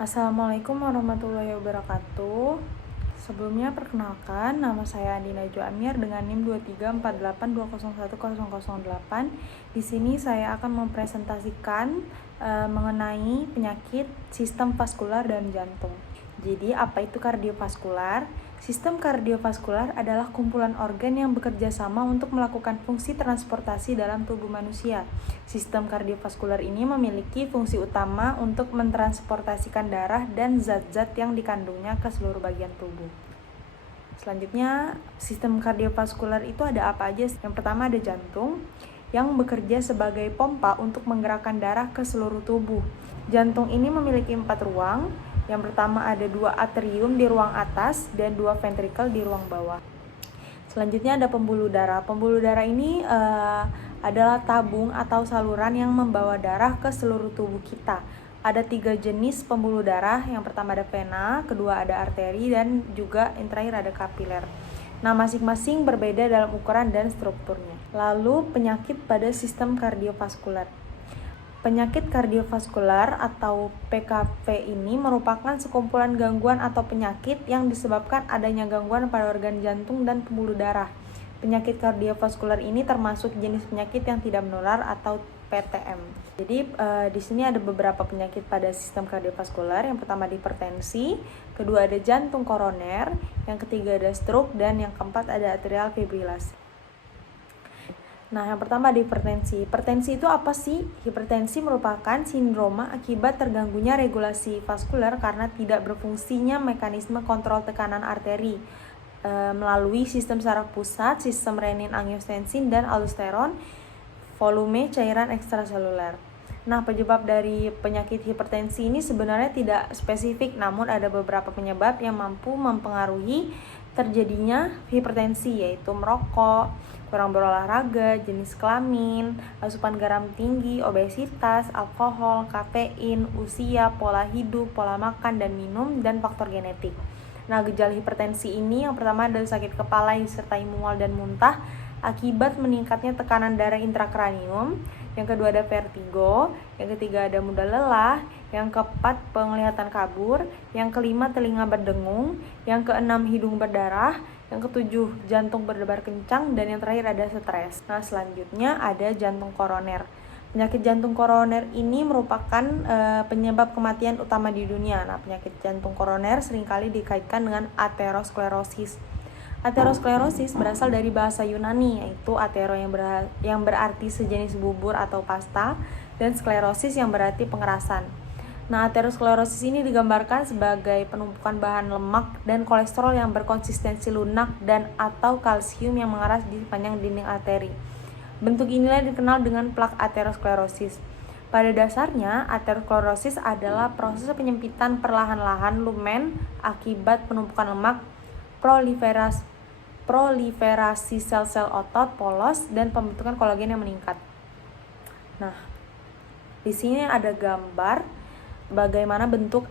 Assalamualaikum warahmatullahi wabarakatuh. Sebelumnya perkenalkan, nama saya Andi Najwa Amir dengan NIM 23482010008. Di sini saya akan mempresentasikan mengenai penyakit sistem vaskular dan jantung. Jadi, apa itu kardiovaskular? Sistem kardiovaskular adalah kumpulan organ yang bekerja sama untuk melakukan fungsi transportasi dalam tubuh manusia. Sistem kardiovaskular ini memiliki fungsi utama untuk mentransportasikan darah dan zat-zat yang dikandungnya ke seluruh bagian tubuh. Selanjutnya, sistem kardiovaskular itu ada apa aja? Yang pertama ada jantung yang bekerja sebagai pompa untuk menggerakkan darah ke seluruh tubuh. Jantung ini memiliki 4 ruang. Yang pertama ada 2 atrium di ruang atas dan 2 ventrikel di ruang bawah. Selanjutnya ada pembuluh darah. Pembuluh darah ini adalah tabung atau saluran yang membawa darah ke seluruh tubuh kita. Ada 3 jenis pembuluh darah. Yang pertama ada vena, kedua ada arteri, dan juga yang terakhir ada kapiler. Nah, masing-masing berbeda dalam ukuran dan strukturnya. Lalu penyakit pada sistem kardiovaskular. Penyakit kardiovaskular atau PKV ini merupakan sekumpulan gangguan atau penyakit yang disebabkan adanya gangguan pada organ jantung dan pembuluh darah. Penyakit kardiovaskular ini termasuk jenis penyakit yang tidak menular atau PTM. Jadi di sini ada beberapa penyakit pada sistem kardiovaskular. Yang pertama ada hipertensi, kedua ada jantung koroner, yang ketiga ada stroke, dan yang keempat ada atrial fibrilasi. Nah, yang pertama ada hipertensi. Hipertensi itu apa sih? Hipertensi merupakan sindroma akibat terganggunya regulasi vaskular karena tidak berfungsinya mekanisme kontrol tekanan arteri melalui sistem saraf pusat, sistem renin-angiotensin dan aldosteron, volume cairan ekstraseluler. Nah, penyebab dari penyakit hipertensi ini sebenarnya tidak spesifik, namun ada beberapa penyebab yang mampu mempengaruhi terjadinya hipertensi, yaitu merokok, kurang berolahraga, jenis kelamin, asupan garam tinggi, obesitas, alkohol, kafein, usia, pola hidup, pola makan dan minum, dan faktor genetik. Nah, gejala hipertensi ini yang pertama adalah sakit kepala disertai mual dan muntah akibat meningkatnya tekanan darah intrakranium. Yang kedua ada vertigo, yang ketiga ada mudah lelah, yang keempat penglihatan kabur, yang kelima telinga berdengung, yang keenam hidung berdarah, yang ketujuh jantung berdebar kencang, dan yang terakhir ada stres. Nah, selanjutnya ada jantung koroner. Penyakit jantung koroner ini merupakan penyebab kematian utama di dunia. Nah, penyakit jantung koroner seringkali dikaitkan dengan aterosklerosis. Aterosklerosis berasal dari bahasa Yunani, yaitu atero yang berarti sejenis bubur atau pasta, dan sklerosis yang berarti pengerasan. Nah, aterosklerosis ini digambarkan sebagai penumpukan bahan lemak dan kolesterol yang berkonsistensi lunak dan atau kalsium yang mengeras di sepanjang dinding arteri. Bentuk inilah dikenal dengan plak aterosklerosis. Pada dasarnya, aterosklerosis adalah proses penyempitan perlahan-lahan lumen akibat penumpukan lemak, proliferasi sel-sel otot polos, dan pembentukan kolagen yang meningkat. Nah, di sini ada gambar bagaimana bentuk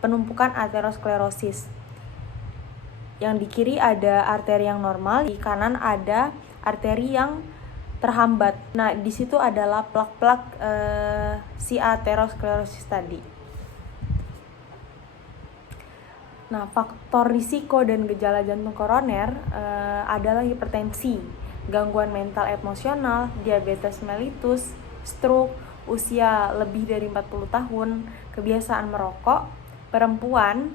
penumpukan aterosklerosis. Yang di kiri ada arteri yang normal, di kanan ada arteri yang terhambat. Nah, di situ adalah plak-plak si aterosklerosis tadi. Nah, faktor risiko dan gejala jantung koroner adalah hipertensi, gangguan mental emosional, diabetes mellitus, stroke, usia lebih dari 40 tahun, kebiasaan merokok, perempuan.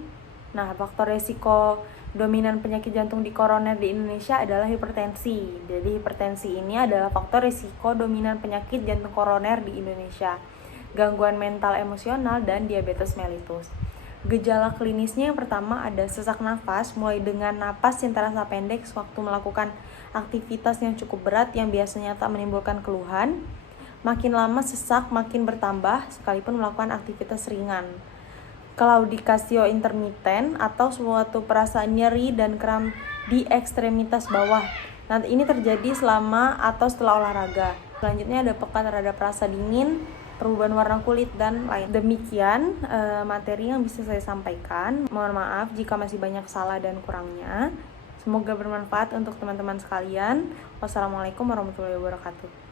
Nah, faktor risiko dominan penyakit jantung di koroner di Indonesia adalah hipertensi. Jadi hipertensi ini adalah faktor risiko dominan penyakit jantung koroner di Indonesia, gangguan mental emosional, dan diabetes mellitus. Gejala klinisnya yang pertama ada sesak nafas, mulai dengan napas yang terasa pendek sewaktu melakukan aktivitas yang cukup berat yang biasanya tak menimbulkan keluhan. Makin lama sesak makin bertambah sekalipun melakukan aktivitas ringan. Claudicatio intermiten atau suatu perasaan nyeri dan kram di ekstremitas bawah. Nanti ini terjadi selama atau setelah olahraga. Selanjutnya ada peka terhadap rasa dingin, perubahan warna kulit, dan lain. Demikian materi yang bisa saya sampaikan. Mohon maaf jika masih banyak salah dan kurangnya. Semoga bermanfaat untuk teman-teman sekalian. Wassalamualaikum warahmatullahi wabarakatuh.